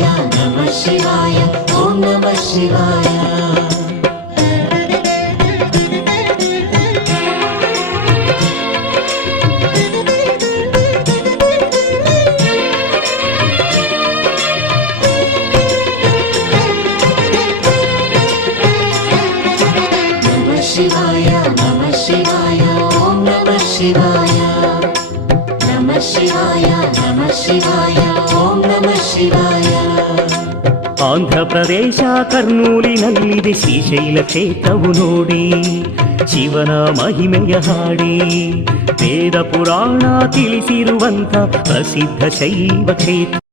ಶಿವಾಯ ನಮಃ ಶಿವಾಯ ಓಂ ನಮಃ ಶಿವಾಯ. ಶಿವಾಯ ನಮಃ ಶಿವಾಯ ಓಂ ನಮಃ ಶಿವಾಯ. ನಮಃ ಶಿವಾಯ ನಮಃ ಶಿವಾಯ ಓಂ ನಮಃ ಶಿವಾಯ. ಆಂಧ್ರ ಪ್ರದೇಶ ಕರ್ನೂಲಿನಲ್ಲಿದೆ ಶ್ರೀಶೈಲ ಕ್ಷೇತ್ರವು ನೋಡಿ ಶಿವನ ಮಹಿಮೆಯ ಹಾಡಿ ವೇದ ಪುರಾಣ ತಿಳಿಸಿರುವಂಥ ಪ್ರಸಿದ್ಧ ಶೈವ ಕ್ಷೇತ್ರ.